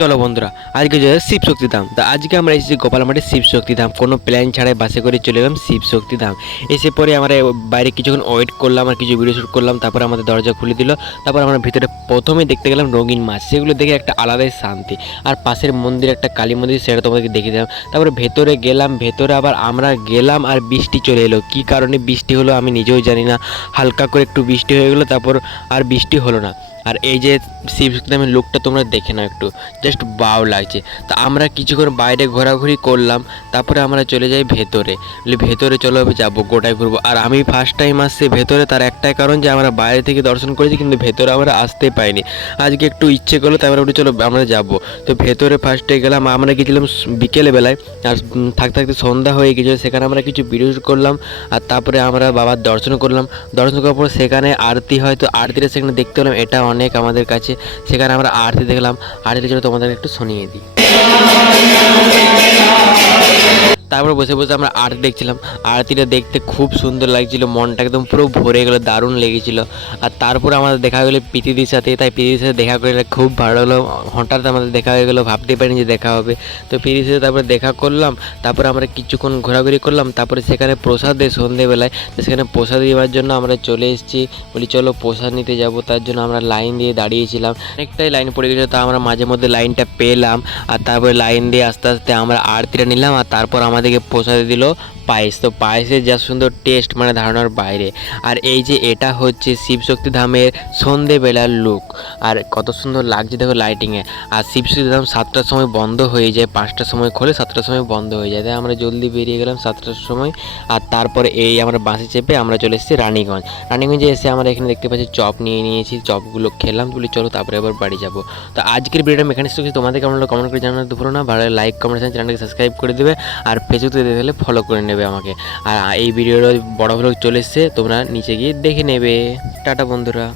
চলো বন্ধুরা, আজকে যে শিব শক্তি ধাম। তা আজকে আমরা এসেছি গোপালমাটির শিব শক্তি ধাম। কোনো প্ল্যান ছাড়াই বাসে করে চলে এলাম শিব শক্তি ধাম। এসে পরে আমরা বাইরে কিছুক্ষণ ওয়েট করলাম আর কিছু ভিডিও শ্যুট করলাম। তারপর আমাদের দরজা খুলে দিল। তারপর আমরা ভিতরে প্রথমেই দেখতে গেলাম রঙিন মাছ। সেগুলো দেখে একটা আলাদাই শান্তি। আর পাশের মন্দির, একটা কালী মন্দির, সেটা তোমাদেরকে দেখিয়ে দিলাম। তারপরে ভেতরে গেলাম, ভেতরে আবার আমরা গেলাম আর বৃষ্টি চলে এলো। কী কারণে বৃষ্টি হলো আমি নিজেও জানি না। হালকা করে একটু বৃষ্টি হয়ে গেলো, তারপর আর বৃষ্টি হলো না। আর এই যে শিব শক্তি ধামের লুকটা তোমরা দেখে নাও একটু, জাস্ট বাও লাগছে। তা আমরা কিছুক্ষণ বাইরে ঘোরাঘুরি করলাম, তারপরে আমরা চলে যাই ভেতরে। ভেতরে চলো যাবো, গোটায় ঘুরবো। আর আমি ফার্স্ট টাইম আসছি ভেতরে, তার একটাই কারণ যে আমরা বাইরে থেকে দর্শন করেছি, কিন্তু ভেতরে আমরা আসতে পাইনি। আজকে একটু ইচ্ছে করলো, তারপরে একটু চলো আমরা যাবো। তো ভেতরে ফার্স্টে গেলাম, আমরা গেছিলাম বিকেলে বেলায়। আর থাকতে থাকতে সন্ধ্যা হয়ে গেছিলো, সেখানে আমরা কিছু ভিডিও শুট করলাম। আর তারপরে আমরা বাবার দর্শন করলাম। দর্শন করার পর সেখানে আরতি হয়, তো আরতিটা সেখানে দেখতে পেলাম, এটা অনেক আমাদের কাছে। সেখানে আমরা আরতি দেখলাম। আরতিটা চলো তোমাদের একটু শুনিয়ে দিই। তারপর বসে বসে আমরা আরতি দেখছিলাম। আরতিটা দেখতে খুব সুন্দর লাগছিল, মনটা একদম পুরো ভরে গেলো, দারুণ লেগেছিল। আর তারপর আমাদের দেখা হলো প্রীতিদির সাথে। তাই প্রীতিদির সাথে দেখা করে খুব ভালো হলো। হঠাৎ আমাদের দেখা হয়ে গেলো, ভাবতে পারিনি যে দেখা হবে। তো প্রীতির সাথে তারপরে দেখা করলাম। তারপরে আমরা কিছুক্ষণ ঘোরাঘুরি করলাম। তারপরে সেখানে প্রসাদ দেয় সন্ধেবেলায়। তো সেখানে প্রসাদ দেওয়ার জন্য আমরা চলে এসেছি। বলি চলো প্রসাদ নিতে যাব। তার জন্য আমরা লাইন দিয়ে দাঁড়িয়েছিলাম, অনেকটাই লাইন পড়ে গেছিলো। তা আমরা মাঝে মধ্যে লাইনটা পেলাম। আর তারপরে লাইন দিয়ে আস্তে আস্তে আমরা আরতিটা নিলাম। আর তারপর আমাদেরকে প্রসাদ দিল পায়েস। তো পায়েসের যা সুন্দর টেস্ট, মানে ধারণার বাইরে। আর এই যে এটা হচ্ছে শিবশক্তি ধামের সন্ধেবেলার লুক। আর কত সুন্দর লাগছে দেখো লাইটিংয়ে। আর শিবশক্তি ধাম 7টার সময় বন্ধ হয়ে যায়, 5টার সময় খোলে, 7টার সময় বন্ধ হয়ে যায়। তাই আমরা জলদি বেরিয়ে গেলাম 7টার সময়। আর তারপরে এই আমরা বাসে চেপে আমরা চলে এসেছি রানীগঞ্জ। রানীগঞ্জে এসে আমরা এখানে দেখতে পাচ্ছি চপ নিয়ে নিয়েছি, চপগুলো খেলাম। বলি চলো তারপরে আবার বাড়ি যাবো। তো আজকের ভিডিওটা আমি এখানে শেষ। তোমাদের কেমন হলো কমেন্ট করে জানাতে ভুলো না। ভালো লাইক কমেন্ট চ্যানেলটাকে সাবস্ক্রাইব করে দেবে। আর ফেসবুকে দেখতে হলে ফলো করে নেবে আমাকে। আর এই ভিডিওটা বড় ভ্লগ চলে এসছে, তোমরা নিচে গিয়ে দেখে নেবে। টাটা বন্ধুরা।